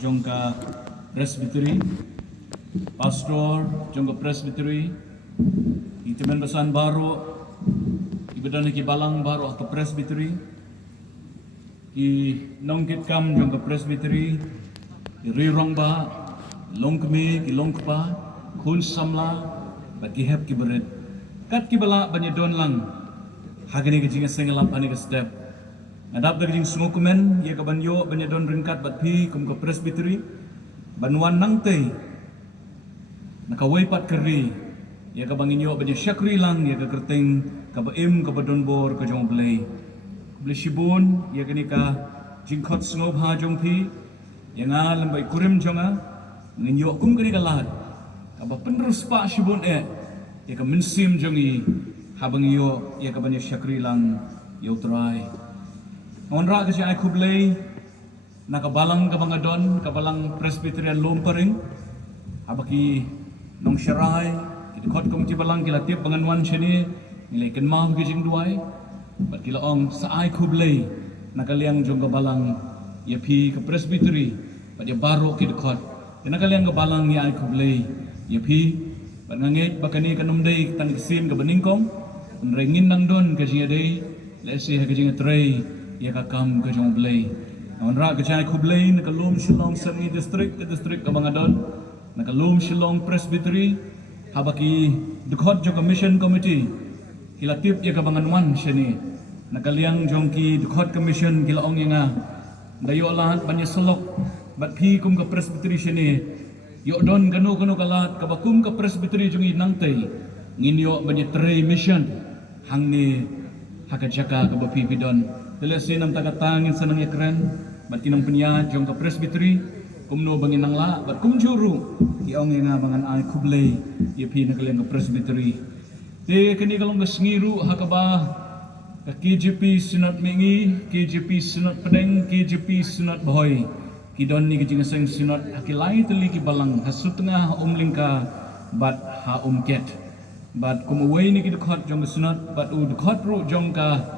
jongka presbytery, pastor jongka presbytery, itimen besan baru, ibadan ki balang baru ke presbytery, ki nongkit kam jongka presbytery, rirong ba, longkmi ki longkpa, kun samla, bat ki hep ki bered, kat ki bala banyedon lang, hagani ki jinga sengelap ani ke step. Nadap dari jing sungukumen, ia ke banyo banyedon ringkat bat pi kum ke presbytery, banuan nang tei, nakawai pat keri, ia ke banginyo banyo syakri lang, ia ke kerting, ke baim ke badon bor ke jong belai, beli shibun, ia ke nika jingkot sungub ha jong pi, ia nga lembai kurim jonga, nginyo kum ke nika lad, ke penerus pak shibun ia ke mensim jongi, habangyo ia ke banyo syakri lang, ia utrai. Onra kasi ay kublay nakabalang kabangadon kabalang presbyterian lumpering habaki nong syarai kidikot kong tibalang kilatip banganwan sini nilai kenmah gijing duai bat kilaong sa ay kublay nakaliang jong kabalang yapi ke presbyteri bat ya baro kidikot nakaliang kabalang ya ay kublay yapi bat ngangit bakani kanumday tang kisim kabaningkong unringin nang don kasi yaday lesi hagijing atray ia kakam ke jong belai. Onra ke jai kublai nakalum Shillong Sami district ke district ke Bangadon nakalum Shillong Presbytery habaki dukot jo commission committee hilatip ia ke Banganwan sini nakaliang jong ki dukot commission kilaong nga dayo lahat banyak selok bat pi kum ke Presbytery sini yo don kanu kalat kabakum ke Presbytery jong inang tei nginyo banyak tray mission hangni hakajaka ke bapi bidon Telesi nam tagatangin sa nang ekran, bat kinang penyat jong ka presbytery, kumno bangin nang la, bat kumjuru, kiong nga bangan ay kublay, yapi nakaliang ka presbytery. Te kani kalong gasngiru hakaba, ka KGP sunat mingi, KGP sunat pedeng, KGP sunat bahoy. Kidon ni kajingasang sunat hakilay tali ki balang, hasut nga umlingka, bat ha umket. Bat kumuway ni kidukot jong sunat, bat udukot ru jong ka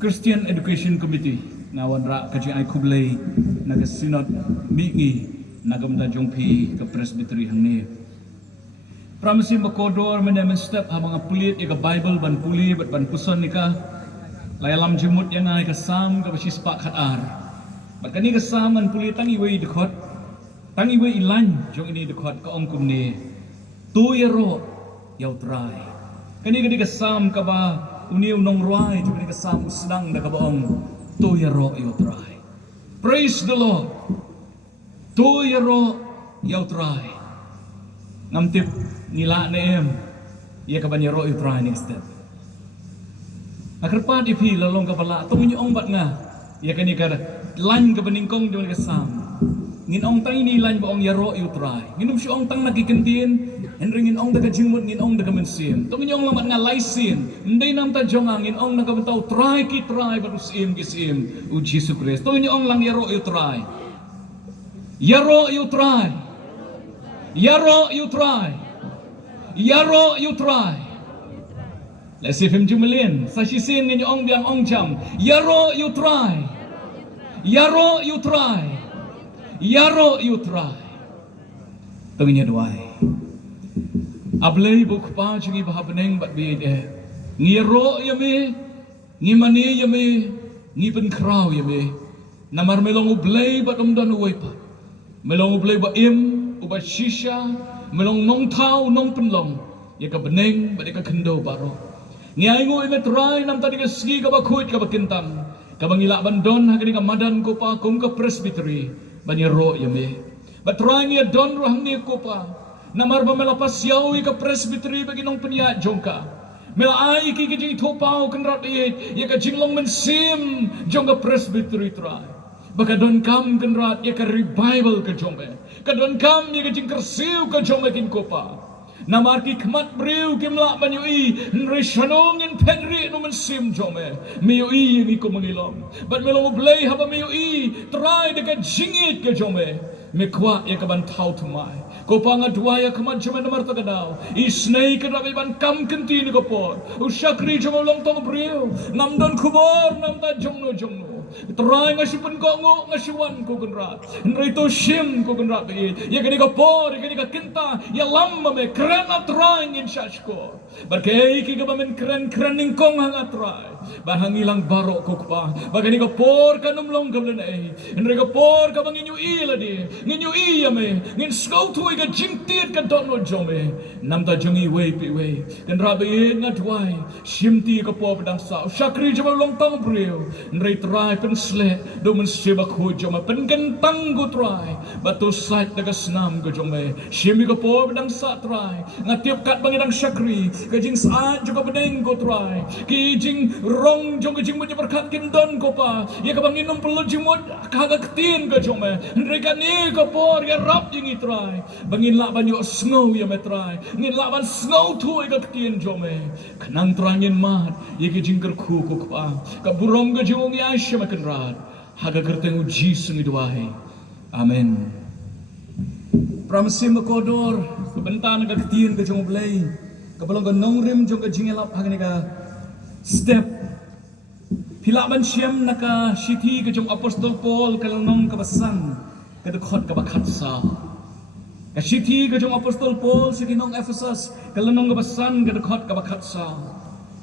Christian Education Committee ngawan ra kaji ay kublay nagasinot mingi nagamda jongpi ke presbytery hangni pramisi makodor menemen step ha mga pulit ika Bible ban puli bat ban puson nika layalam jemut yang ay kasam ka basis pak khatar bat kani kasam ban puli tangi way dekot tangi way ilan jong ini dekot ka ongkum ni tuyero yaw try kani kasam ka ba uniw nong ruay jubli kasam usnang nakabaong tuyero yotray. Praise the Lord. Tuyero yotray. Ngamtip nila neem iya kabanyero yotray ni step. Akarpat ipi lalong kabala tong inyong bat nga iya kani kada lan kabaningkong jubli kasam. Nginong tang inilan baong yaro yotray. Nginom siya ong tang nagikentin Henry ong daga jingmut ong daga mensim. Tong inyong lamat nga laisin. Hindi nam ta jongang ong nagabentaw try ki try barusim kisim u Jesus Christ. Tong inyong lang yaro you try. Yaro you try. Yaro you try. Yaro you try. Let's see him jumalin. Sa sisin inyong biang ong jam. Yaro you try. Yaro you try. Yaro you try. Tong inyong duay. Ablay buk pa jingi bahabeneng bat bide ngiro yame ngimani yame ngipen kraw yame namar melong ublay bat umdan uway pa melong ublay ba im uba shisha melong nong tau nong penlong ya ka beneng bat ka kendo baro ngiay ngo imet ray nam tadi ka ski ka bakuit ka bakintam ka bangila bandon hakini ka madan ko pa kum ka presbytery banyero yame bat ray ngi don rohni ko pa namar ba melapas yawi ka presbytery bagi nong peniat jongka mela ai ki kijing topau kenrat iet ya ka jinglong mensim jongka presbytery try baka don kam kenrat ya ka revival ka jongbe ka don kam ya ka jing kersiu ka jongbe kin kopa namar ki kmat briu kimla banyui nre shanong in penri no mensim jongbe miui ni ko mangilom but melo blay haba miui try de ka jingit ka jongbe mekwa ya ka ban tau tumai ko panga duaya kaman cuma namar to kadao isnei kadabi ban kam kenti ni ko por ushakri cuma long tong brio namdon kubor namta jongno Try nga si pengongo nga si wan ko kunrat. Henry to shim ko kunrat be. Ya kani ka por, ya kani ka kinta, ya lamma me krena trying in shashko. Barkay ki ka bamen kren ning kong hang atray. Bahang ilang baro ko pa. Bagani ka por ka numlong ka blanay. Henry ka por ka bangin yu ila di. Ngin yu iya me. Ngin skow tuwi ka jingtir ka dono jome. Namta jungi way pi way. Kan rabi nga tuway. Shimti ka po padang sao. Shakri jama long tang brio. Henry try pen slet. Duman sibak hu joma. Pen gantang go try. Batu sait nagasnam ko jome. Shimi ka po padang sa try. Nga tiap kat bangidang shakri. Kajing saat juga bedeng ko try. Kijing rong jong kajing mo berkat kindon ko pa. Ya ka bangin nung pelo jimod kagaktin ka jome. Henry ni ka por ya rap yung itry. Bangin laban yo snow ya metry. Ngin laban snow tu ay kaktin jome. Kanang trangin mat. Ya kajing kerku ko pa. Kaburong ka jong ya siya makanrad. Haga kerteng uji sungidwahe. Amen. Pramasim makodor. Kabenta nagaktin ka jong blay. Kabalong ka nong rim jong ka jingelap haga ka step. Pilaban siyam naka shiti ka jong apostol Paul kalanong kabasan. Kadukot kabakat sa. Kashiti ka jong apostol Paul sa kinong Ephesus kalanong kabasan kadukot kabakat sa.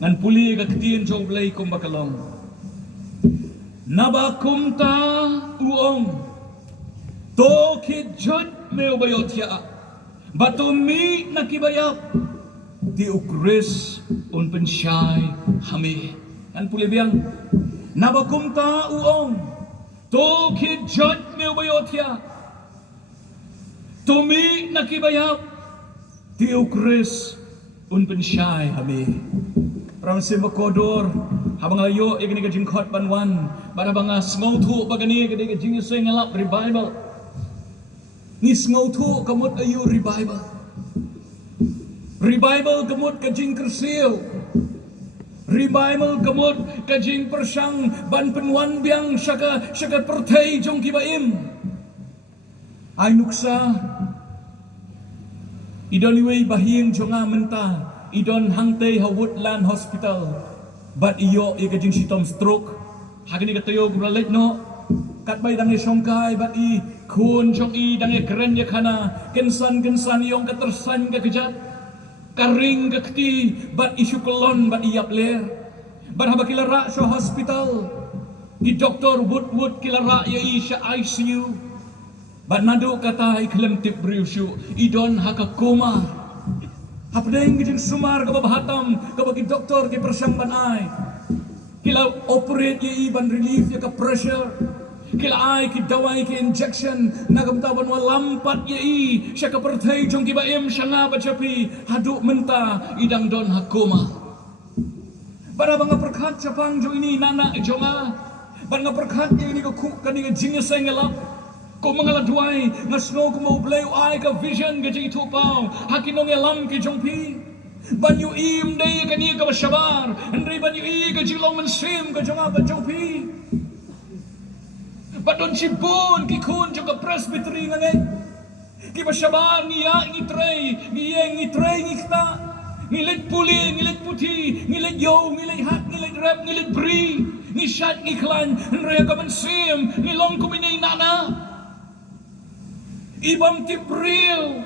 Ngan puli ka ktiin jong blay kumbakalong. Nabakum ta uong. To kidjot me ubayot ya. Batumi nakibayap. Di ukris un pensyai hami. Kan puli biang. Nabakum ta uong. To kidjot me ubayot ya. Tumi nakibayap. Di ukris un pensyai hami. Ramsim makodor. Habang layo, ikani ka jingkot banwan. Bada banga sngotu bagani kadi ka jingisay ngalap revival. Ni sngotu kamot ayo revival. Revival kamot ka jing kersil. Revival kamot ka jing persyang ban penwan biang syaka pertay jong kibaim. Ay nuksa. Idon liway bahing jonga menta. Idon hangtay ha Woodland Hospital. But iyo ikajing sitom stroke. Hagani katayo kumralit no. Katbay dangi songkay but i kun jong i dangi keren ya kana. Kensan iyong katersan ka kejat. Karing kakti but isu kelon but iyap ler. But haba kilara sa hospital. Ki Dr. Woodwood kilara ya i sa ICU. But nado kata iklem tip briusyu. Idon haka koma. Hapdeng gijing sumar kababahatam kabagi doktor ki persyang banay. Kila operate ya iban relief ya ka pressure. Kila ay ki dawai ki injection nagamtawan walampat ya i siya ka pertay jong kibaim siya nga bacapi haduk menta idang don hakuma. Bara banga perkat capang jo ini nana jonga. Banga perkat ya ini ka kani ka jingisay ngalap. Kung mga ladway, nga snow kung maublayo ay ka vision ka jay tupaw, hakinong elam ki jong pi. Banyo im day ka niya ka masyabar, andray banyo i ka jilong mansim ka jong abat jong pi. Badon si bon, ki kun jong ka presbytery nga ngay. Ki masyabar, ngi tray, ngi kita. Ngilit puli, ngilit puti, ngilit yo, ngilit hat, ngilit rep, ngilit bri. Ngi syat, ngi klan, andray ka mansim, ngilong kuminay nana. Ibang tipril,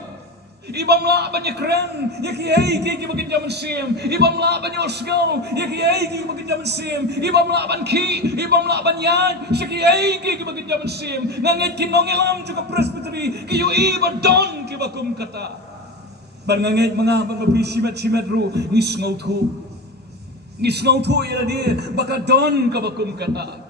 ibang laban niya kren, yakiyay kiki magin jaman sim, ibang laban niya osgaw, yakiyay kiki magin jaman sim, ibang laban ki, ibang laban yan, yakiyay kiki magin jaman sim, ngangit kinong ilam juga presbytery, kiyo iba don kibakum kata, bangangit mga simet ru, ngisngaw tu ila dia, baka don kibakum kata,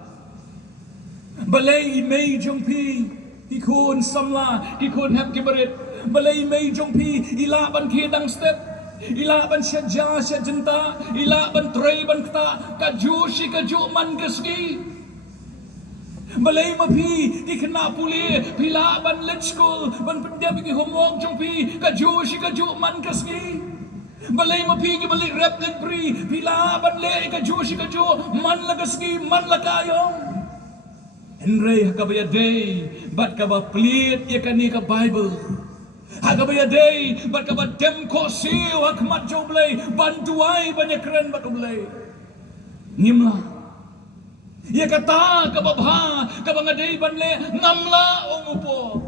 balay may jong pi. Kikun samla, kikun hep kibarit. Balay may jong pi, ilaban kidang step. Ilaban siya ja, siya jenta. Ilaban tray ban kta, kaju si kaju man kaski. Balay mapi, ikna puli, pilaban let's school. Ban pendiam ki homog jong pi, kaju si kaju man kaski. Balay mapi ki balik rep let bri, pilaban le kaju si kaju man lagaski, man lakayong. Henry hakabaya day, bat kaba plead ya kani ka Bible. Hakabaya day, bat kaba demko siw hakmat joblay, bantuay banyak keren bat ublay. Ngimla, Ia kata kababha kabangaday banle ngamla umupo.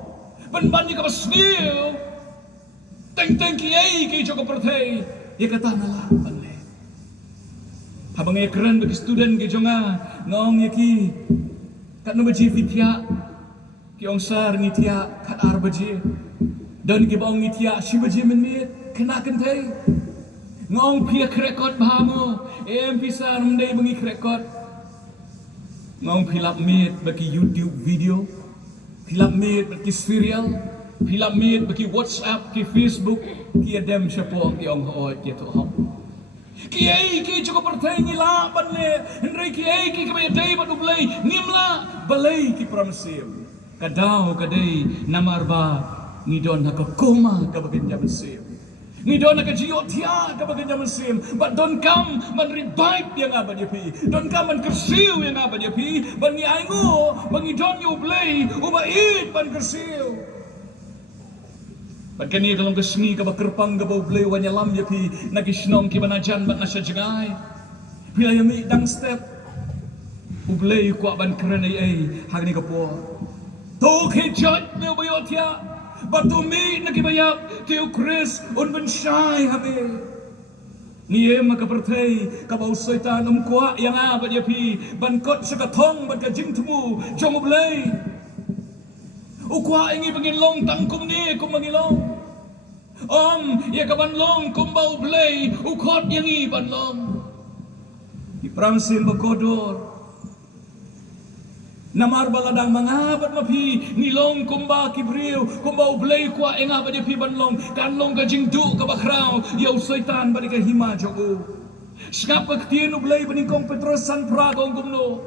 Banban ni kabasniu. Teng kiyay kay joko pertay. Ia kata nala banle. Habang ia keren bagi student kay jonga ngong yaki kat no baji fitya ki ong sar ngitya kat ar baji. Dan ki baong ngitya si baji menit kena kentay. Ngong pia rekod bahamo em pisar mendai bangi rekod. Ngong pilap mit bagi YouTube video, pilap mit bagi serial, pilap mit bagi WhatsApp, ki Facebook, ki adem siapa ki ong hoy ki tu hop. Ki ai ki cukup pertai ngila banle, henry ki ai ki kebaya dai batu belai, ngimla belai ki pramsim. Kadau kadai namarba ngidon haka koma ka bagin jaman sim. Ngidon haka jiot tia ka bagin jaman sim. But don't come man revive yang abad yapi. Don't come man kersiu yang abad yapi. Ban ni aingo mangidon yu blay ubait ban kersiu. Ban kani kalong kesni ka bakerpang ka bau blay wanyalam yapi nagisnom ki banajan bat nasya jengay. Bila yami dang step ublay ku ban keren ai hagni ka po. To kejat me bayot ya. Batumi nakibayap tiyo Chris unben syai habe. Niye makapertay kabau setan umkwa yang abad yapi bankot sakatong ban kajing temu jong ublay. Ukwa ingi bangilong tangkum ni kum bangilong. Ya kabanlong kumbau ublay ukot yang i banlong. Ipramsin bakodor. Namar baladang mangabat mapi nilong kumba kibriu kumba ublay kwa enga bade pi banlong kanlong gajing du kabakrao yaw setan bade ka hima jogo skapktien ublay baningkong Petrosan pragong gumno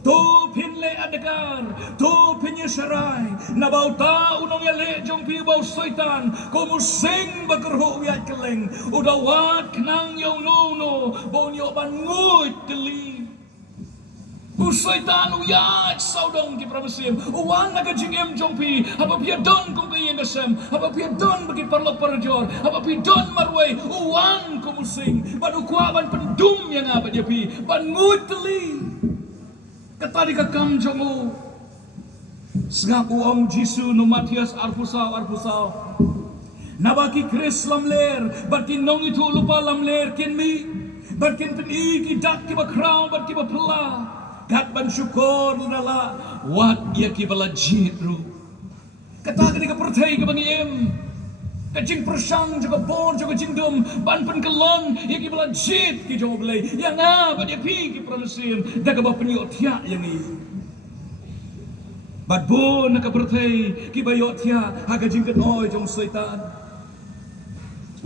to pinle adekar to pinye saray nabauta unong yale jong pi bau setan kumusing bakerho wiat keleng udawat knang yaw no bonyo banguit deli Usaitan uyat saudong ki pramusim uwan naga jingem jongpi apa pia don kung kayeng gasem apa pia don bagi parlok parjor apa pia don marway uwan kumusing ban ukwaban pendum yang apa dia pi ban ngutli katadi kakam jongo sngap uong Jisu no Matias arpusau nabaki Chris lamler batin nong itu lupa lamler kin mi batin peni ki dak ki bakraw bat ki bapla kat ban syukur nala wat ya ki balajit ru kata ka pertai ka bangiem kajing persang juga bon juga jingdum ban pen kelon ya ki balajit ki jo blai yang apa dia pi ki promesin da ka ba penyot ya yang ni bat bon ka pertai ki bayot ya ha ka jingken oi jong setan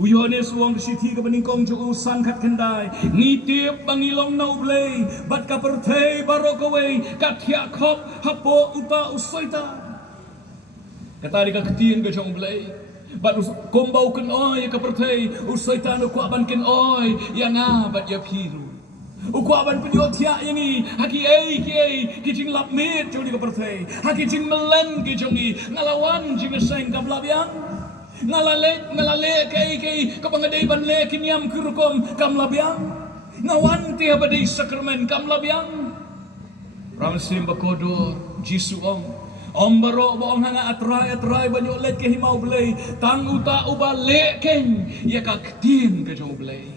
Uyones uang siti ke beningkong joko sangkat kendai ngitip bangilong na ublay bat ka pertay barokaway katya kop hapo uta usoita katari ka ketien ka jong ublay bat kombau ken oi ka pertay usoita no kwaban ken oi yang bat ya piru ukwaban penyot ya yangi haki ki jing lap mit jong di ka pertay haki jing melen ki jongi ngalawan jing seng ka blabyang ngalale kay kabangaday banle kinyam kurukom kamlabyang ngawan ti habaday sakramen kamlabyang ramsim bakodor Jisuong ombaro boong hanga atray banyo let ke himaw blay tang uta ubale ken yakaktin ka jong blay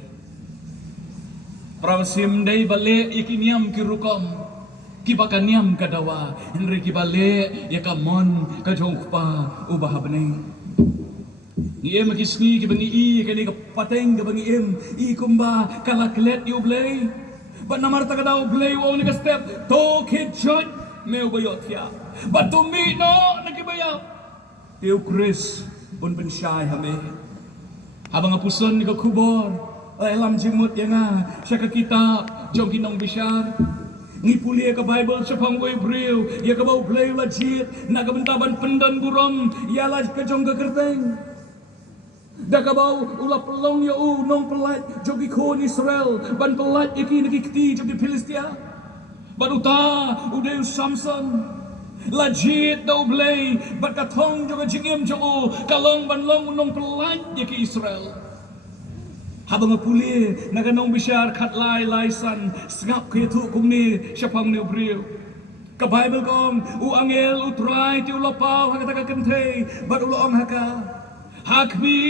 ramsim day bale ikinyam kurukom kibakanyam kadawa henry kibale yakamon ka jong pa ubahabnay Ni em kisni ki bangi I kani ka pateng ka bangi em I kumba kalaklet yu blay But namarta ka daw blay wong ni ka step to kitchot meu bayot ya But to me no nakibayap Tiyo Chris pun bensyay hame Habang apuson ni ka kubor ay alam jimot ya nga siya ka kitab jong kinong bisyar Ngipuli ka Bible sa panggoy briw ya ka baw blay lajit nagabentaban pendan burom yalaj ka jong kakerteng Dagabaw ulap long ya nong pelat jogi kon Israel ban pelat iki nakikti jogi Filistia baruta uday Samson lajit daw blay bat katong jogi jingim jo kalong ban long nong pelat iki Israel Habang puli naganong bisyar katlay laysan ngap ke tu kumni syapang ni ubriu. Ka Bible kong u angel u try ti ulopaw hakata kente bad ulong haka. Hakmi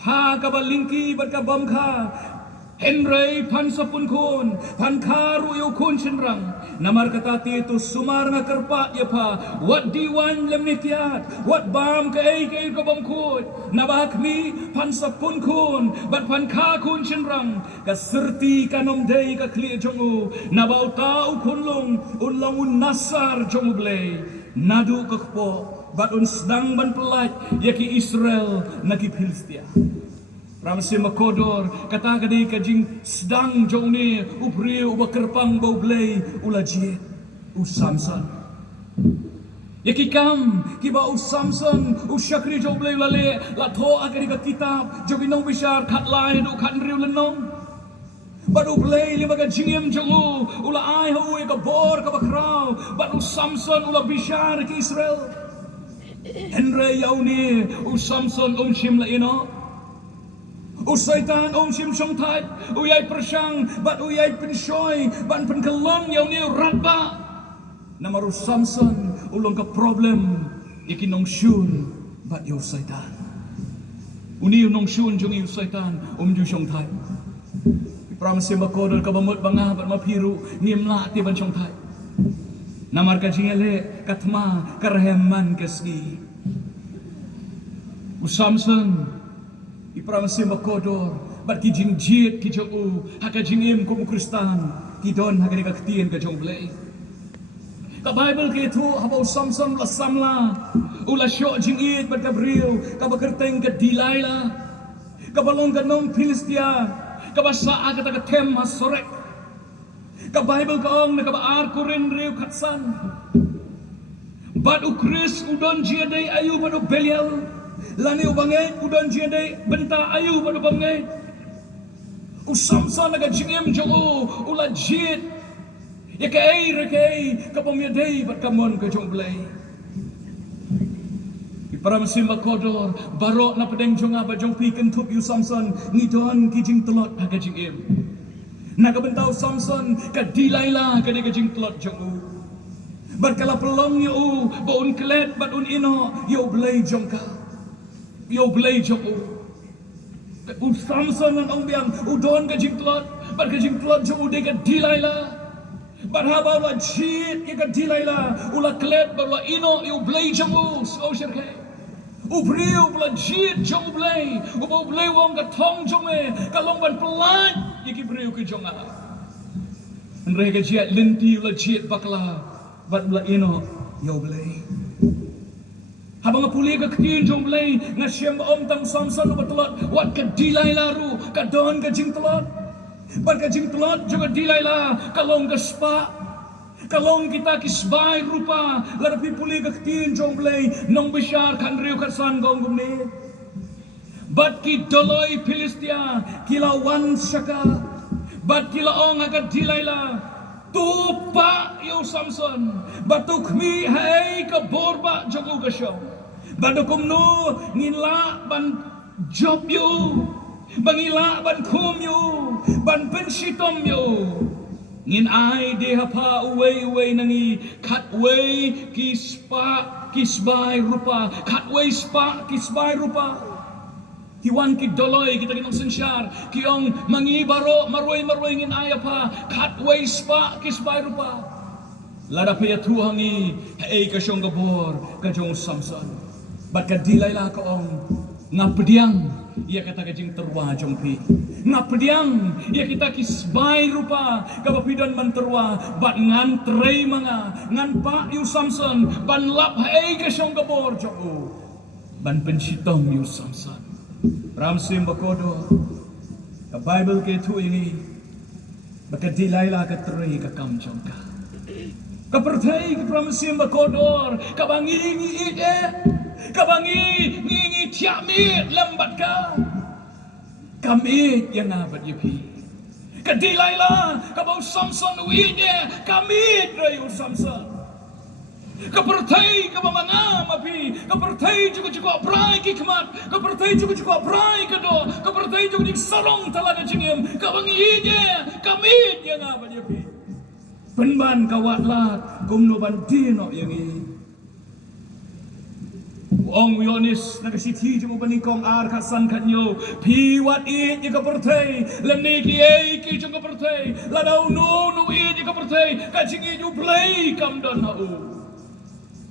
pa ka balingki bad ka bamka. Henry pan sapun kun pan karu yu kun shinrang namar katati itu sumar nga kerpa ya pa wat diwan lemitiat wat bam ka ay ka bamkut nabakmi pan sapun kun bat pan ka kun shinrang ka serti kanom day ka kli jongu nabaw tau kunlong unlang un nasar jongu blay nadu kakpo bat un sedang ban pelat yaki Israel naki Filistia. Ramsi makodor kata kadai kajing sedang jong ni upriu bakerpang bau blay ulaji u Samson. Yaki kam kiba u Samson u syakri jong blay lale la tho agari ka kitab jogi nong bishar khat lai du khat riu lenong. Badu blay lima ka jingim jong ula ai ho ka bor ka bakrau badu Samson ula bishar ki Israel. Henry yauni u Samson shim la ino. Usaitan shim shong tat uyai persyang bat uyai penshoy ban penkelon yaw ni ratba namaru Samson ulong ka problem ikinong syun bat yaw saitan uni unong syun jong yaw saitan ju shong tat promise makodol ka bamot banga bat mapiru ngimla ti ban shong tat namar ka jingale katma karaheman kasgi u Samson Ipramasi makodor bat ki jing jit ki jong haka jingim kum Kristan ki don haka ni kaktian ka jong blay ka Bible ke tu habaw Samson la samla ula syo jing it bat Gabriel ka bakerteng ka Delilah ka balong ka nong Filistia ka basa ka taga tem hasorek ka Bible ka ong nakabaar ko rin riu katsan bat u Chris udon jiaday ayu bat u Belial lani ubangay udon jende benta ayu pada bangay u Samson naga jingim jongo ula jit ya kay rekay kapom yaday bat kamon ka jong blay iparamsim makodor baro na pedeng jonga ba jong piken tup yu Samson ngidon kijing telot naga jingim naga bentau Samson ka Delilah ka naga jing telot jongo bat kala pelong yu ba un klet bat un ino yu blay jongka yo blay jong u Samson an ong biang udon ka jing tlot bat ka jing tlot jong ude ka Delilah bat haba la jit ka Delilah ula klet bat la ino yo blay jong u so shirke u brio bla jit jong blay u bo blay wong ka thong jong me ka long ban pelan yiki brio ki jong a an re ka jit linti la jit bakla bat la ino yo blay habang puli ka ktin jong blay nga siyem om tam Samson batulot wat ka Delilah ru ka don ka jing telot bat ka jing telot juga Delilah kalong ka spa kalong kita kisbay rupa larapi puli ka ktin jong blay nong bisyar kan riu katsan gong gumni bat ki doloy Filistia kilawan syaka bat kilaong ka Delilah tupa yo Samson batuk mi hai ka borba jogo ka syong badukum no ngila ban job yo bangila ban kum yo ban penshitom yo ngin ai de hapa uway nangi katway kisbay rupa katway spa kisbay rupa Hiwan ki doloy kita kinong sensyar kiong mangibaro maroy ngin ay pa katway spa kisbay rupa lada pa yatuhangi hey kasyong gabor kajong Samson bat ka Delilah kaong ngapdiang iya kata kajing terwa jong pi ngapdiang iya kita kisbay rupa kabapidon man terwa bat ngan trey mga ngan pa yu Samson ban lap hey kasyong gabor jong ban pensitong yu Samson Ramsim bakodo ka Bible ke tu ini baka Delilah ka trey ka kamjong ka kapertay ka Ramsim bakodor ka bangi ide ka bangi ngi tiamit lambat ka kamit yang abat yepi ka Delilah ka bau Samson uide kamit rayu Samson Kapertai ka mamanga mapi, kapertai juga prai kikmat, kapertai juga prai kado, kapertai juga sarong talaga cingem, kawangi ije, kami dia ngapa dia pi. Penban kawatlat, kumno bandino yang i. Ong Yonis nagasiti jemo banikong ar kasan kanyo piwat i kapertai leniki e ki jong kapertai ladau no i kapertai kacing ju play kam don hau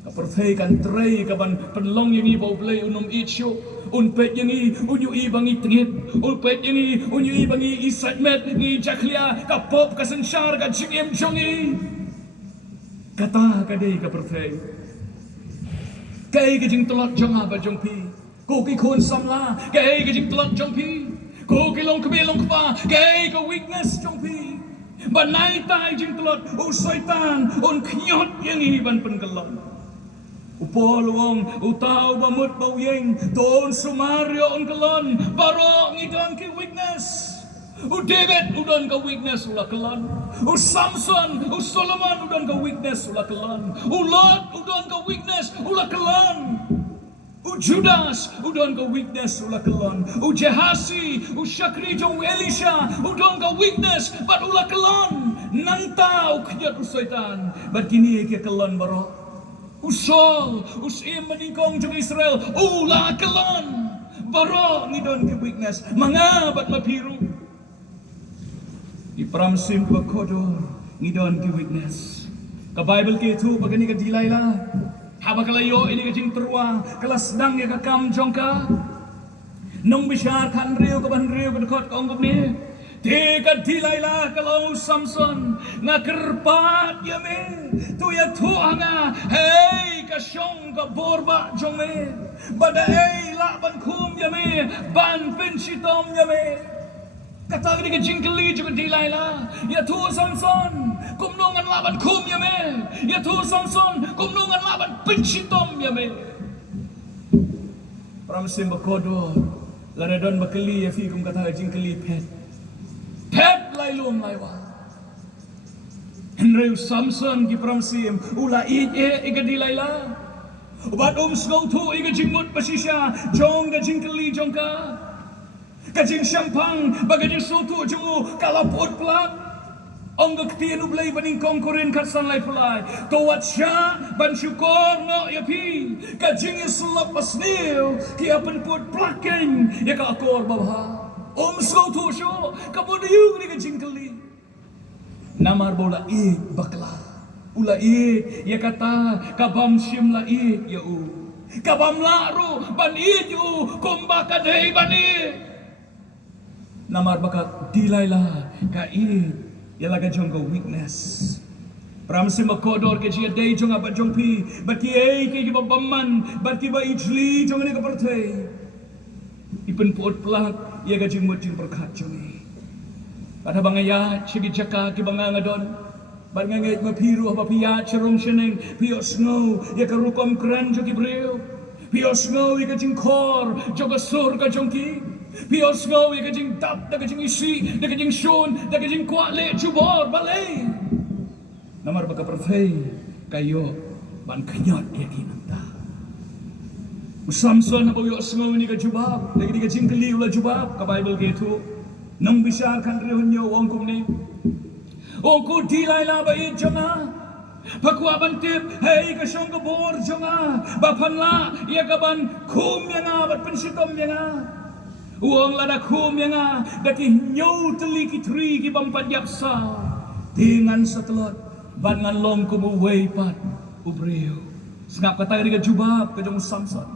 kapertai kan tray kaban penlong yang i bau play unum itcho unpet yang i unyu i bangi tengit unpet yang i unyu i bangi isatmet ngi jaklia kapop kasensyar kacing em jongi kata kadai kapertai Kay kajing tulot jong ba jong pi, ko ki kon samla. Kay kajing tulot jong pi, ko ki long kabilong pa. Kay ka weakness jong pi, banay tay jing tulot. O saitan, on knyot yang iban pengkelon. Upolong, utaw bamut bawyeng, don sumario on kelon. Baro ngidon ki weakness. O David udon ka weakness ula kelon. O Samson, o Solomon udon ka weakness ula kelon. O Lot udon ka weakness ula kelon. O Judas udon ka weakness ula kelon. O Jehasi, o Shakri jong Elisha udon ka weakness but ula kelon. Nantau kiyat o saitan but kini kia kelon baro. O Saul, o Sim maningkong jong Israel ula kelon. Baro ngidon ka weakness mga but mapiru. Ipramsim ko kodor ngidon ki weakness. Ka Bible ke tu bagani ka Delilah. Haba kalayo ini ka jing terwa kelas dang ya ka kam jongka. Nong bisyar kan riu ka ban riu ka dekot ka onggop ni. Te ka Delilah kalau Samson ngakerpat ya me. Tu ya tu anga hey ka syong ka borba jong me. Bada hey la ban kum ya me ban pensitom ya me. Kata ni kejingkeli juga Delilah. Ya tu Samson, kumnungan laban kum ya me. Ya tu Samson, kumnungan laban pensitom ya me. Pramsim bakodor, laradon bakeli ya fi kum kata kejingkeli pet. Pet lailum laiwa. Henry Samson ki pramsim ula ije iga Delilah. Ubat sgau tu iga jingmut pasisya jong kejingkeli jongka. Kajing syampang bagajing sutu jungu kalapot plak ong gaktian ublay baningkong korin katsan lay pulay towat siya ban syukor no yapi kajing islap pasnil kia penput plaking ya ka akor babha sgau tu syo kapodiyong ni kajing kali namar bola bakla ula ya kata kabam syim la ya kabam laru ban yu kumbaka dei bani namar bakat Delilah ka ialah ka jong ka weakness. Pramsim makodor ke jia day jong abat jong pi bat ki ke baman bat ki ba ijli jong ni ka pertay. Ipen pot plak ia ka jing mut jing perkat jong ni. Pada bangaya sigi jaka ki banganga don. Bat ngangait mapiru apa pia cerong seneng pios ngo ia ka rukom kran jong ki breu. Pios ngo ia ka jing kor jong ka sur ka jong ki. Pios ngau ya kajing tap, da kajing isi, da kajing syun, da kajing kuale, cubor, balay. Namar baka pertay, kayo, ban kanyot ya kinanta. Samson na bayo ngau ni kajubab, da kajing kali ula jubab, ka Bible gitu. Nang bisyar kan rehun yo, wong kum ni. Wong ku Delilah ba ijama. Pakwa bantip, hey kasyong kabor jonga, bapanla, iya kaban kum ya nga, bat pensitom ya nga. Uang lada kum yang daki nyau teli ki tri ki bampat yapsa dengan setelot bangan long kumu weipat ubreu sengap kata dia jubab ke jong Samson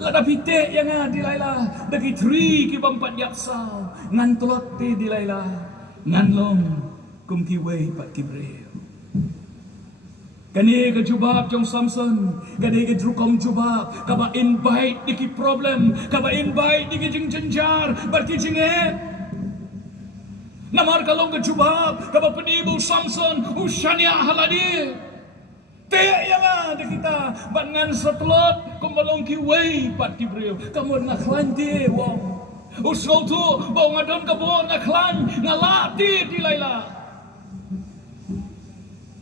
lada pite yang Delilah daki tri ki bampat yapsa ngan telot ti Delilah ngan long kum ki weipat ki breu kani ke jubab jong Samson, kani ke drukom jubab, kaba invite diki problem, kaba invite diki jing jenjar, berki jing namar kalong ke jubab, kaba penibu Samson, usyanya haladi. Te yang ada kita, bangan setelot, kumbalong ki way pat ki breu, kamu naklanti wong. Usau tu, bau ngadon kabo naklan, ngalati Delilah.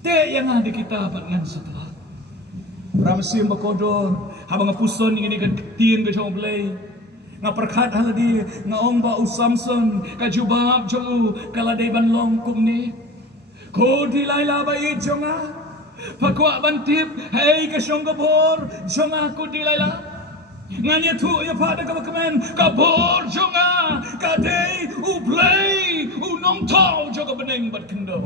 Te yang ada kita bangan setelah Ramsim bakodor habang puson ini ketin ke jong play nga perkat haladi nga ong ba Samson ka jubab jongu kaladay banlong kumni ko di layla ba jonga pakwa bantip hey ka syong gabor jonga ko di layla nganya tu ya pada ka bakamen ka bor jonga ka day u play u nong tau jonga beneng bat kendo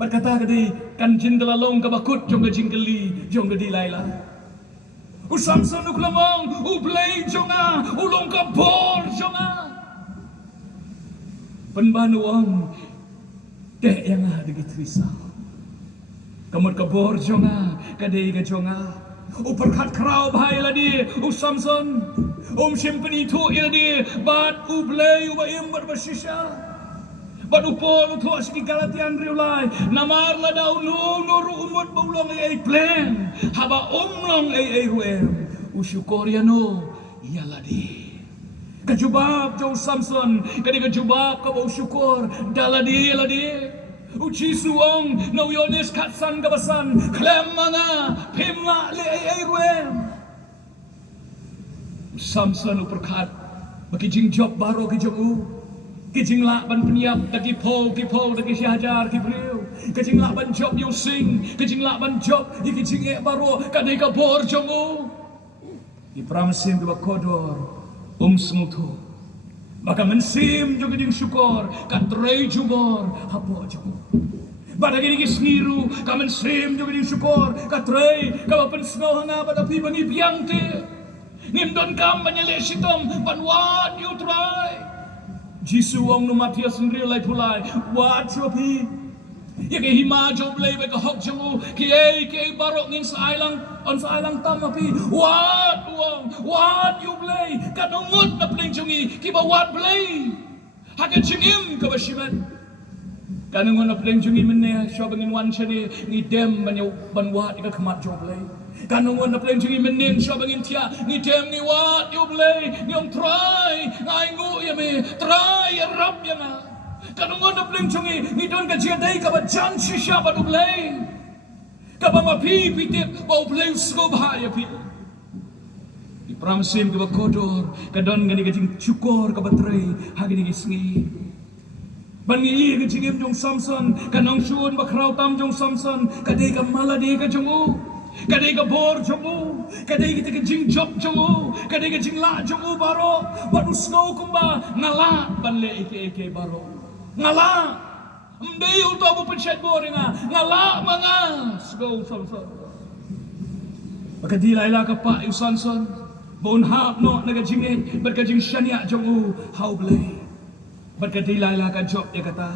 berkata kadi kan jindala long ka bakut jonga jingkeli jonga di layla u Samson u klamong u play jonga u long ka bor jonga penbanuang dek yang ada di trisa kamut ka bor jonga kadai ka jonga u perkat krau bahai ladi u Samson simpeni tu iladi bat u play u baim bersisha bat u pol u tu asiki galatian riulai namar la dau no umut baulong ai plan haba umlong ai ruem u syukoriano ia ladi kajubab jo Samson kadai kajubab ka bau syukur daladi ladi uci suong no yones katsan gabasan klem mana pimla le ai ruem Samson uperkat bagi jing job baro ki jogu ki jing la ban peniap dagi pol dagi syajar ki breu ki jing la ban job yo sing ki jing la ban job ki jing e baro kadai ka bor jogu di pramsim ke bakodor semutu maka mensim juga ding syukur katrei jubor hapo jogu pada gini sniru kamen sim juga ding syukur katrei kapan snow hanga pada pi bangi piangte ngimdon kam banyale sitom ban what you try jisu wong no matia sendiri lai pulai what you pi ya ke hima jo blai be ka hok jongu ke barok ngin sa island tam api what you blai ka no ngot na pling jongi ki ba what blai hakan chingim ka bashiman kanung na pling jongi menne shobangin wan chani ni dem ban wat ka khamat jo blai kanung na pling jongi menne shobangin tia ni dem ni what you blai ni om try ngai ngu ya me try rap ya na kanung na pling jongi ni don ka jadai ka ba jan shisha ba du blai ka ba ma pi tip ba blai sko ba ya pi di pramsim ke ba kodor ka don ngani ka jing syukur ka batrai hagini gisngi bangi ke jingim jong Samson kanong syun bakrau tam jong Samson kadai ka maladi ka jongu kadai ka bor jongu kadai ka jing job jongu kadai ka jing la jongu baro badu snow kumba ngala banle eke baro ngala mdei ulto bu pencet boringa ngala manga sgo Samson maka dilailah ka pa Samson bon hap no naga jingin berkajing syania jongu how blay berkadilailah ka job dia kata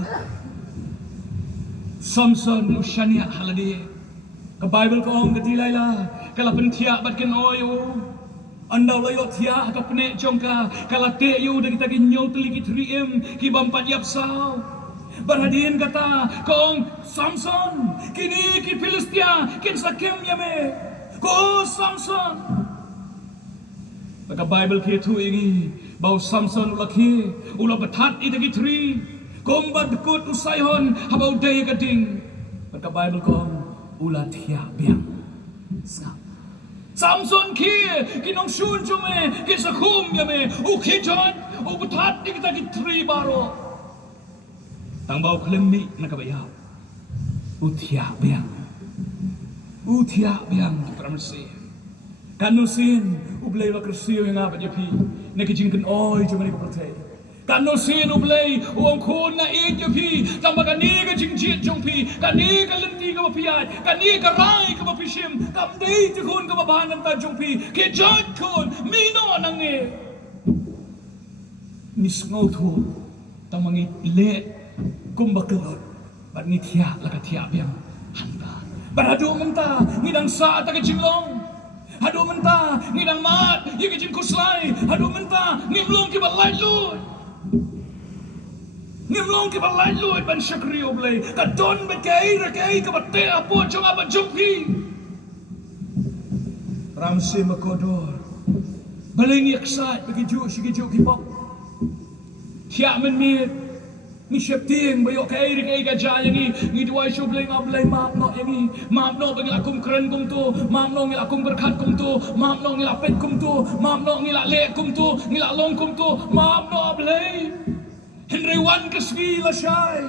Samson usyania haladi ke Bible ko ong kadilailah kala pentia batken oyo andau layo tia ka pene jongka kala te yu de kita ginyo teliki 3M ki bampat yap sao berhadin kata kong Samson kini ki Filistia kin sakem yame ko Samson maka Bible ki tu ingi bau Samson ulaki ula betat itagi 3 kombat kut usaihon habau day gading maka Bible kong ula tia biang Samson kinong shun jume kisakum yame ukijon ubetat itagi 3 baro tang bau klembi nakabayaw utia biang pramsi kanusin ublay wa kersiyo yang apa jepi nakijingkan oi cuma ni kapatay kanusin ublay uang kun na i jepi tamba kani ka jingjit jongpi kani ka lenti ka mapiyay kani ka rai ka mapishim kamday tikun ka mabahanan ta jongpi kijot kun mino nangi nisngaw tu tamangi le kumbakelot bat ni tiya laka tiya biang handa barado menta ngidang sa ta ka jinglong hadu menta ngidang mat yiki jing kuslai hadu menta ngimlong ki balai lut ban syakri oblay kadon bet kai rakai ka batte apo jong apa jongpi ramsi makodor balai ni aksat bagi ju sigi ju ki pop tia men mit Ni siap ting bayo kay rik ay gajaya ni duay syublay ngablay maapno yani maapno bang akum keren kum tu maapno ngil akum berkat kum tu maapno ngil apet kum tu maapno ngil le kum tu ngil long kum tu maapno ablay Henry wan kasgi la syai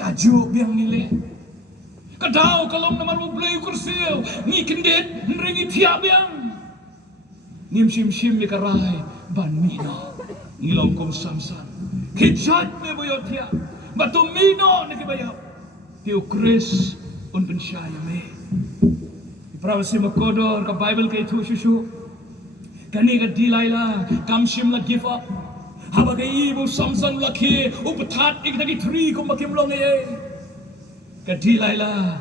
kaju biang nile kadau kalong na marublay kursil ni kindet Henry ngi tiap biang nim sim ni karay ban mino ngilong kum samsan Kijat me boyo tia, batumino na kibayo. Tiu Chris un pensyaya me. Ipraw si makodor ka Bible kay tu shushu. Kani ka dilayla kamshim la give up. Haba kay ibu Samson laki upatat ikitagi tri kung makimlong ay. Ka dilayla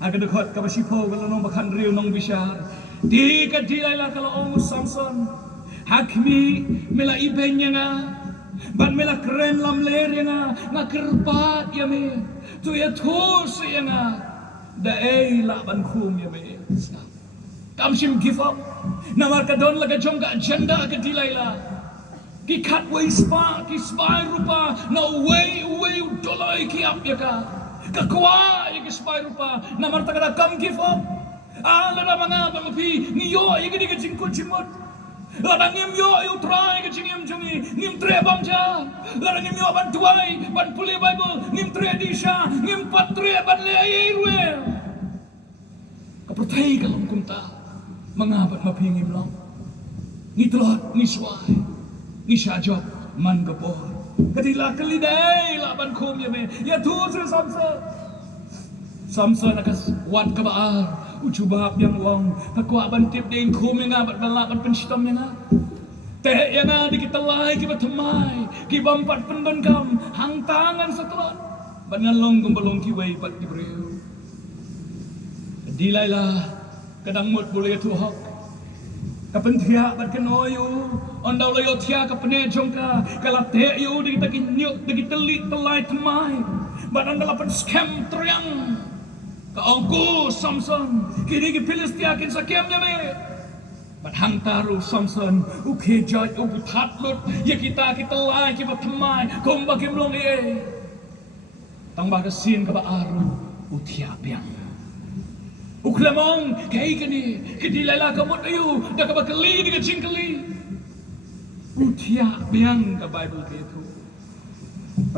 agadakot ka basipo kalanong bakandriyo nong bisyar. Di ka dilayla kalaong Samson. Hakmi mela ibenya nga. Ban mela keren lam ler nga kerpat ya me tu ya thos ya nga da ei la ban khum ya me kam sim give up namar ka don laga jong ka agenda ka dilaila ki khat way spa ki spy rupa na way dolai ki ap ya ka kwa ya ki spy rupa namar ta ka kam give up ala na mga bangapi niyo ya ki ka jingko jimot Ladang ngim yo try ke ngim jungi ngim tre bamja ladang ngim yo ban tuai ban puli Bible ngim tre disha ngim patre ban le irwe kapertai kalong kumta mangabat mapingim long ni telot ni swai ni syajab man kapor kadila kalidai la ban khum ya me ya tu se samsa nakas wat ka baar Ujubab yang wong Kakwa bantip din kumi nga Ba't balakan penshitam niya nga Tehe ya nga di kita lai Kiba tumay Kiba empat pendon kam Hangtangan sa telon Ba't nga long gumbalong kiway Ba't di beriw Dilay la Kadang mut boleh tuhok Kapentiya ba't kanoyo Ondaw layo tiya kapanejong ka Kalate yo di kita kinyok Di kita li telay tumay Ba't ang dalapan scam triang Kaongku Samson kini ki Filistia kin sakiam nya me Bathang taru Samson uke jaj ubutat lut ya kita lai ki batmai kom bakim long e tang ba kasin ka ba aru utia piang uklamong kai kini kidilala kamot ayu da ka bakali di ka jingkali utia piang ka Bible ke itu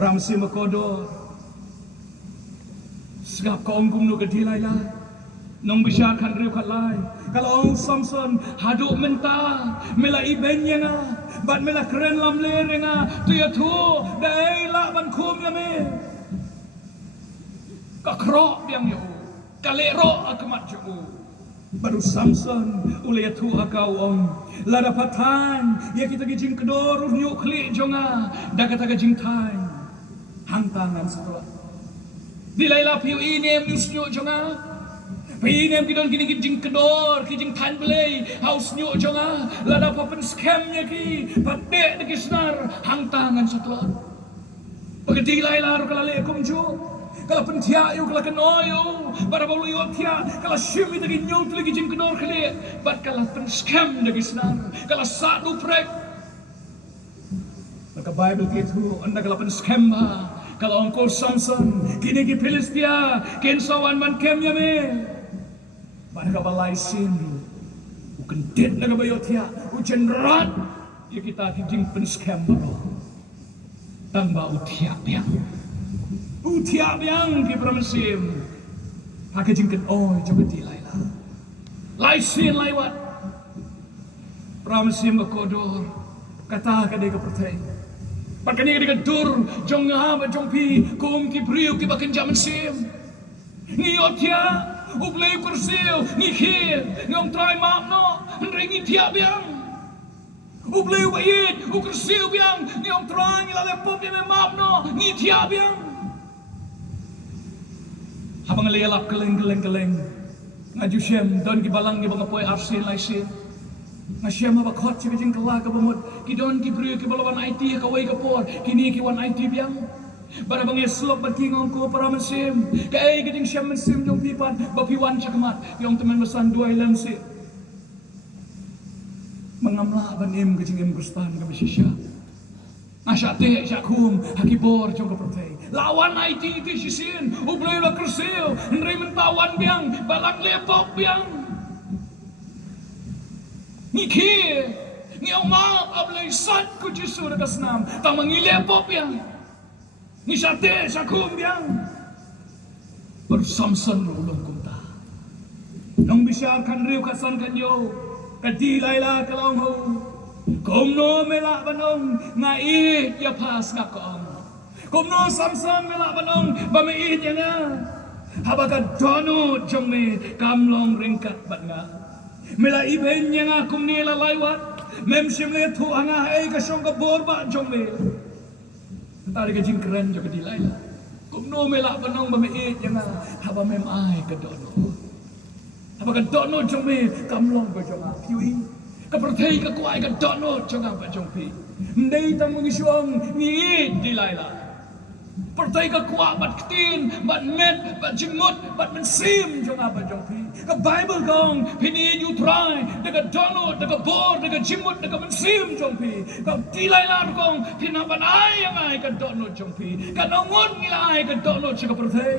ramsi makodor Segap kaum kumno kedilai lah Nong bisa kan riu kalai Kalau Samson haduk menta Mela ibenya nga Bat mela keren lam lere nga Tuya tu Dai la ban kum ya me Kakrok biang yo Kalero akamat yo Baru Samson Ule tu akau om Lada patan Ya kita gijing kedor Nyuk klik jonga Dagata gijing tay Hangtangan setelah Dilayla piu inem nusnyo jonga Pinem kidon kini kijing kedor kijing tan belay haus nyo jonga lada papen scamnya ki padek de kisnar hang tangan satwa pagdilayla ro kala lekom jo kala pentia yo kala kenoyo para balu yo tia kala shimi de nyo tli kijing kedor kale bat kala pen scam de kisnar kala satu prek maka Bible gitu anda kala pen scam ba Kalau engkau Samson, kini ki Filistia, kinsawan man kemnya me. Mana ka balay sin, ukendit na kabayot ya, ujen rat, ya kita kijing penskem baro. Tangba utiap yang ki pramasim. Haka jingken oy coba dilayla. Lay sin laywat. Pramasim makodor, kata ka de ka pertay. Pakani ka dur jong nga jong pi kum ki priu ki bakin jaman sim ni otia ublay kursil ni khir ngom try map no ringi tia biang ublay wait ukursil biang ni om try ni lale pop ni map no ni tia biang habang layalap keleng ngaju syem don ki balang ni bangapoy arsin lai sin Nasyam mabakot si kajing kala ka bamod kidon ki priyo ki balawan IT ka way ka por kini ki wan IT biang bara bang eslop bat kingong ko para masim kay kajing syam masim jong pipan bapiwan siya kamat yung teman masan duay lang si mangamla banim kajing em gustan ka bisisya Asyate syakum hakibor jong kepertai. Lawan IT itu sisin. Ublay la kersil. Nri mentawan biang. Balang lepok biang. Ngikir. Ngiyaw maap ablay sat ku jisu dekas nam. Tamang ilepok biang. Ngisate syakum biang. Bersamsan ulung kumta. Nong bisyarkan riu kasan kanyo. Kadilay la kalawang hau. Kumno melak banong ngait ya pas ngakong. Kumno samsam melak banong bamiit ya na. Habaka dono jong me kamlong ringkat bat nga. Mela iben ya nga kumni la laywat. Mem simle tu anga ay kasyong ka borba jong me. Tari ka jing keren jong kadilay la. Kumno melak banong bamiit ya nga. Haba mem ay ka dono. Habaka dono jong me kamlong ba jong nga. Piwi. Kepertai ke kuai ke dono jangan pak jongpi. Ndai tam mengisuang ni dilaila. Pertai ke kuat bat ketin, bat met, bat jengmut, bat mensim jangan pak jongpi. Ke Bible gong pini you try. Dekat dono, dekat bor, dekat jengmut, dekat mensim jongpi. Ke dilaila gong pina ban ai yang ai ke dono jongpi. Ke nongon ngila ai ke dono cika pertai.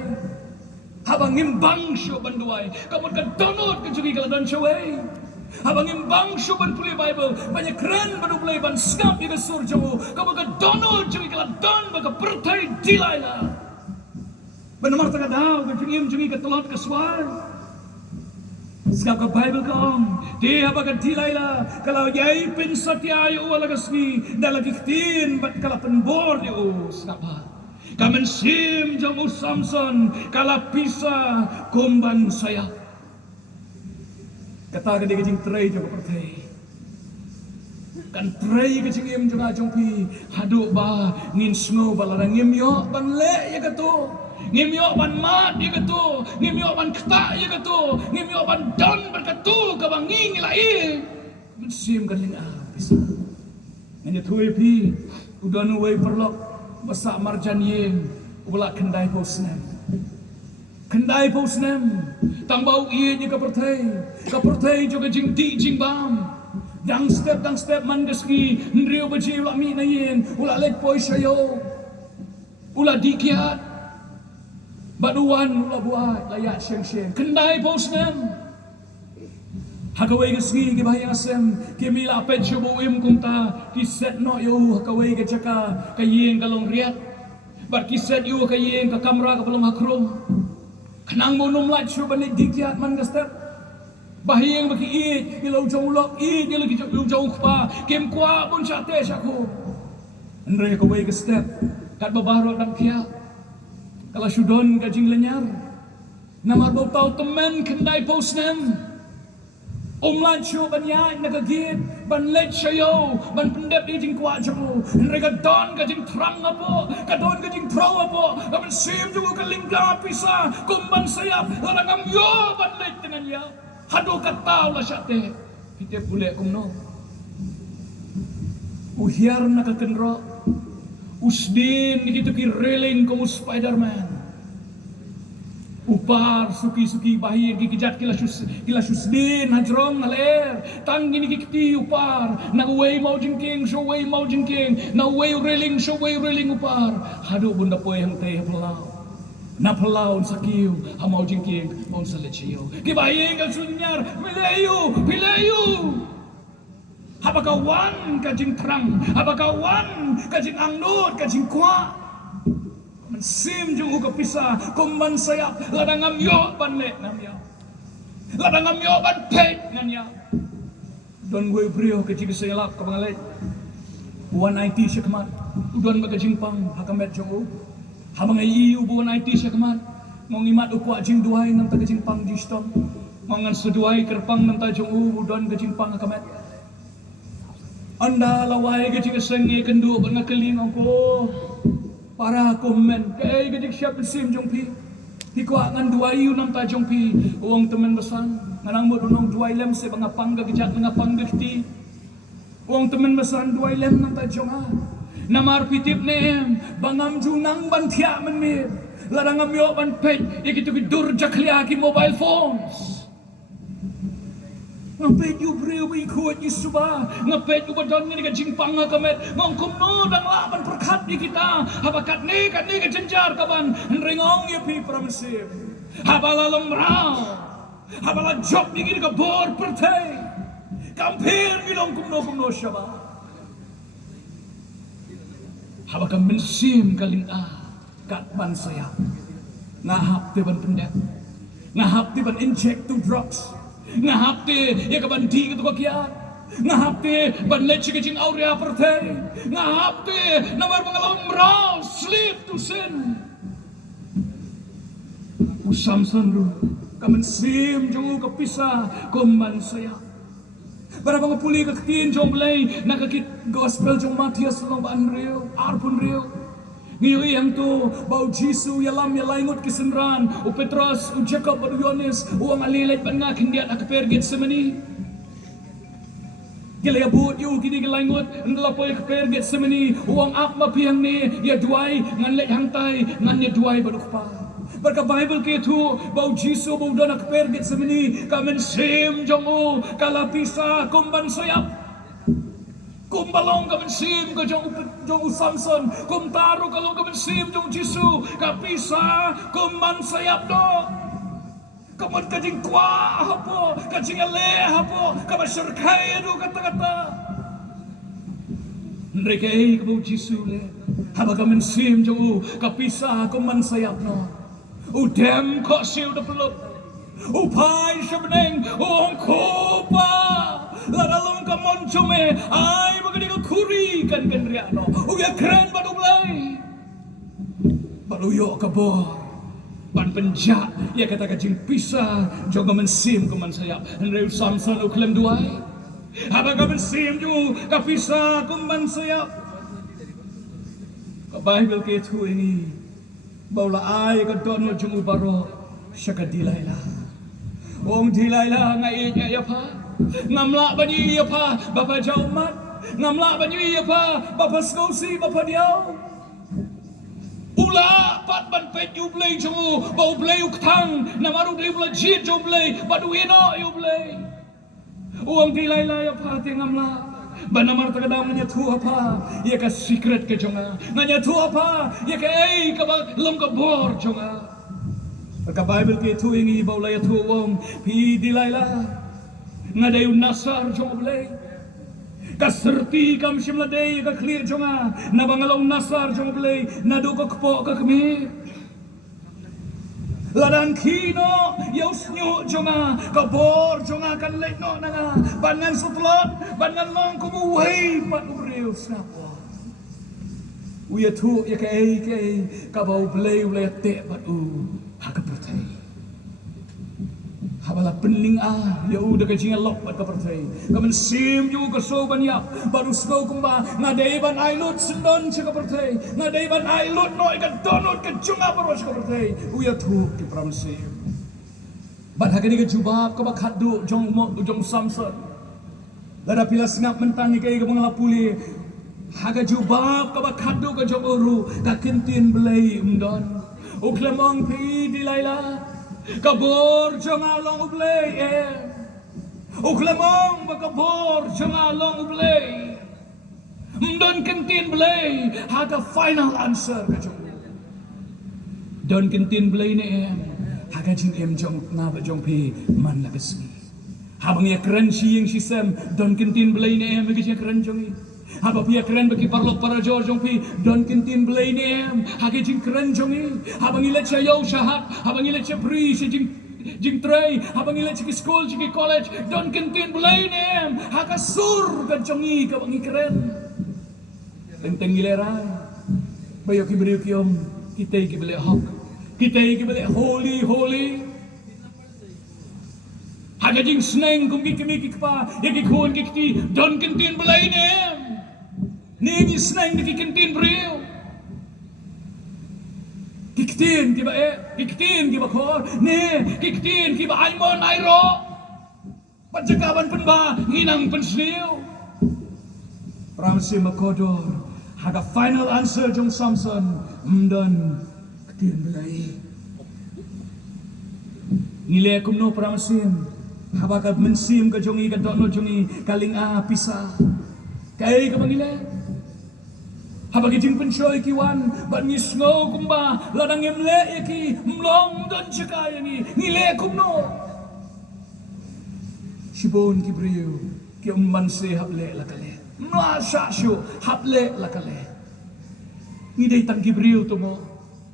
Habang imbang syo banduai. Kamu ke dono ke jugi kaladan syawai. Habang imbang syuban puli Bible banyak keren badu pulai ban skap ika sur jamu kamu ke dono jungi kala don baka pertai dilaila benamar taka daw ke jungi ke telot ke suar skap ke Bible kaong dia baka dilaila kalau yai pin satya yu wala kasni dalagi ktin bat kala penbor yu skap kamen sim jamu Samson kala pisa kumban saya kata gede kecing tray jong pertai kan tray kecing im jong ajong pi haduk ba ngin sngo balarang ngim yo ban le ya gato ngim yo ban mat ya gato ngim yo ban kta ya gato ngim yo ban don berkatu ka bang ngilai mensim kan ling bisa ngene thui pi udan way perlok basak marjan yeng ula kendai posnem kendai posnem tang bau iya ni kapertai juga jing di jing bam dang step man geski nrio baji ula mi na yen ula lek poi sayo ula dikiat baduan ula buat layak syeng kendai posnem hakawai geski ki bahaya asem ki mila pet shubo im kumta ki set no yo hakawai ke jaka kayeng kalong riat bar ki set yo kayeng ka kamera ka pelong akrom kenang monum lat syu balik dikiat man gastep bahiyang baki i ilau jauh lok i dia lagi jauh pa kem kwa pun syate syaku andre ko bay gastep kat babaro dam kia kala sudon gajing lenyar namar bau tau temen kendai posnem lat syu ban yai nagagit ban let syayo ban pendep di jing kwa jamu andre ka don gajing trang apo ka don gajing throw apo ban sim jugo ka lingga pisa kumban sayap larangam yo ban let dengan ya hado katau la syate kita pule kumno uhiar nakakenro usdin gitu ki reling komu Spiderman upar suki bahir gigijat kila susdin hajrong naler tang gini kikti upar na way mau jingking so way mau jingking na way reling so way reling upar hado bunda poe hang teh pelau na pelau sakiu ha mau jingking mon salechio ki bahir kal sunyar pilayu habakawan kajing terang habakawan kajing angdut kajing kwa sim jung uga pisah kumban sayap ladangam yo ban le nam ya ladangam yo ban pet nan ya don gue brio ke jing sayap ka bangalet 190 syakmat udon baga jingpang hakamet jung habang ai u 190 syakmat mong imat ukwa jing duai nam ta jingpang jistom mangan seduai kerpang nam ta jung udon ke jingpang hakamet anda lawai ke jing sengi kendu ban ngakeling angko para komen kay gadik siya pensim jong pi hikwa ngan duai unang ta jong pi uang temen besan nganang mo dunong duai lem se banga pangga gijat nga pangga kiti uang temen besan duai lem nang ta jong a namar pitip nem bangam junang ban tia men mir larangam yo ban pet ikitu ki dur jaklia ki mobile phones Ngapet yu breu bi kuat yu suba. Ngapet yu badan ni ka jingpang kamet. Ngong kumno dang laban perkat di kita. Habakat ni ka jenjar kaban. Ringong ya pi pramasim. Habala lomrao. Habala job ni ka bor pertai. Kampir gilong kumno syaba. Habakam mensim kaling kat ban saya. Ngahap te ban pendet. Ngahap te ban inject to drugs. Ngahap te ya ka ban di ka kiat. Ngahap te ban leche ka jing aurea pertai. Ngahap te namar mangalong mral sleep to sin. Samson ru kamen sim jong ka pisa kumban saya. Para mga puli ka kitin jong blay nakakit gospel jong Matias long ban rio arpun rio. Ngayon yang tu bau Jisu yalam yalaingot kisenran u Petros u Jacob u Yohanes u ang alilit pan nga kindiat akaper Getsemani. Gilay abot yu kini galaingot ndalapoy akaper Getsemani u ang akma pihang ni ya duay ngan let hangtay ngan ya duay baduk pa. Berka Bible ke tu bau Jisu bau dona akaper Getsemani kamen sim jong u kalapisa kumban sayap. Kumbalong ka mensim ka jong Samson, kumtaro kalong ka mensim jong Jisu, kapisa kumman sayap do. Kamot kajing kwa hapo, kajing ale hapo, kabasyarkay do kata-kata. Nrekay ka bau Jisu le, haba ka mensim jong kapisa kumman sayap no. Udem ko siw na pelop, upay siya beneng, kupa. Ladalong ka monchome, ay magani ka kuri kan riano. Uya keren badublay. Baluyo ka bor. Ban penja, ya kata kajing pisa, joga mensim ka man sayap. Henry Samson uklem duay. Haba ka mensim jo ka pisa kumban sayap. Ka Bible ke tu ini. Baula ay ka dono jung ubaro siya ka dilayla. Wong dilayla ngay ya pa. Ngamla banyi iya pa bapa jaumat. Ngamla banyi iya pa bapa skosi bapa diaw. Ula pat ban pet yu blay jongu bau blay uktang namaru di blay jit jo blay badu ino yu blay. Uang dilay laya pa ti ngamla. Banamar tagadang nganya tuha pa iya ka secret ke jonga. Nganya tuha pa iya ka ay ka long ka bor jonga. Pagka Bible ke tu ingi bau laya tuha wong pi dilay la. Ngadayon nasar jong oblay. Kaserti kam simladay ka clear jonga. Nabangalong nasar jong oblay. Nadukok ka kami. Ladang kino yaus nyo jonga. Kabor jonga kan late no na nga. Bangan sutlot. Bangan long kumuhay. Panurew snapo. Uya tu ya kay kabaw blay ulay te patu. Hakapertay. Habala penling ya udah kajing lok pat kapertay. Kamen sim ju ka so banyak baru sko kumba ngadai ban ailut sendon sa kapertay. Ngadai ban ailut no ikan donut ka junga baros kapertay. Uya tu ki pramsim. Bat hagani ka jubab ka bakhadu jong Samson. Lada pila singap mentang kay ka mga lapuli. Haga jubab ka bakhadu ka jong uru ka kintin belay umdon. Uklamong pi dilayla. Kabor jonga long ublay uklamong bakabor jonga long ublay don kentin blay haga final answer ka jong don kentin blay ni haga jing jong nga ba jong pi man lagasmi habang ya keren siyeng sisem don kentin blay ni magi siya keren jong haba pia keren bagi parlok para jong pi don kentin blay ni hagi jing keren jong habang ilet siya yaw syahat habang ilet siya pri siya jing tray habang ilet siya school siya college don kentin blay ni haga sur kan jong ka bangi keren tenteng gileran bayo kibriyo kiyom kitay kibali hok kitay kibali holy haga jing sneng kung kikimikik pa yakikuan kikti don kentin blay ni Nini snang di kikintin brio. Kiktin kiba kiktin kiba kor. Ne kiktin kiba aimon airo. Pajakaban pun ba hinang pensniu. Pramsi makodor. Haga final answer jong Samson. Mdan kiktin belai. Nilai kumno pramsim. Habaka mensim ka jongi ka dono jongi kaling pisa. Kay ka mangile. Habagi jing pensoy kiwan ban ngisngo kumba ladang emle iki mlong don chakaya ngile kumno. Shibon kibriyo ki ummanse hable lakale. Masa syo hable lakale. Ngidai tang kibriyo tumo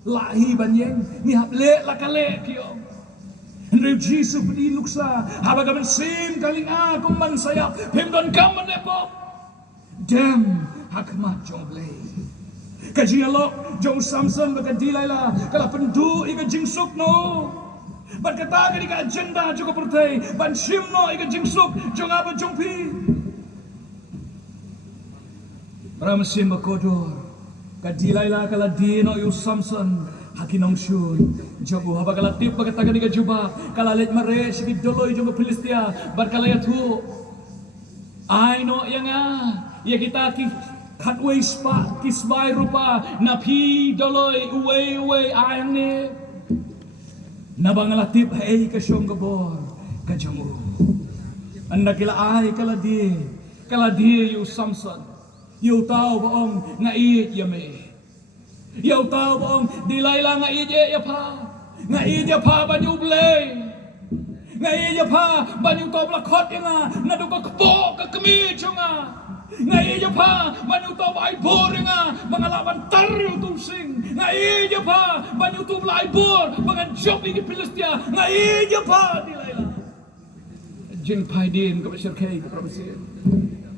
lahi banyeng ni hable lakale kiyo. Henry Jesus pedi luksa habaga mensim kaling kumman sayap pemdon kaman epop. Dem hakmat jongle. Kajialo jong Samson baga dilayla kala pendu iga jingsuk no. Ban kata ka diga agenda juga pertai ban simno iga jingsuk jong aba jong pi. Ram sim kodor ka dilayla kala dino yu Samson hakinong syun jobu haba kala tip baga taga diga juba kala let mare sigi doloy jong Filistia bar kala yatu ai no yanga ya kita ki khatway spa kisbay rupa napi doloy uwe ayang ne nabangalatip hay ka syong gabor ka jomu anda kila ay kala di yu Samson yu tao baong ngai yame yu tao baong dilayla ngai ya pa banyu blay ngai ya pa banyu to blakot nga nadu ka kpo ka kemi chunga ngai ya pa banyu to bai bor nga mangalaban taryo tumsing ngai ya pa banyu to blai bor mangan job igi Filistia ngai ya pa dilayla jing pai din ka beserkei ka promesin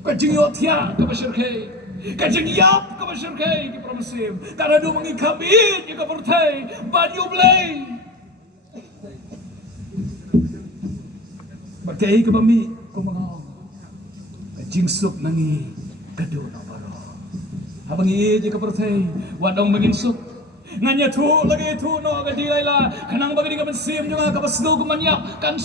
ka jing yotia ka beserkei ka jing yap ka beserkei ka promesin karena du mangi kamit ka pertai banyu blay Bakay ka bami kumangao jingsuk nangi kado na baro habang iye ka pertai wadong maginsuk nganya tu lagi tu no ka dilayla kanang bagay ka bensim nga ka basgo kumanyap kan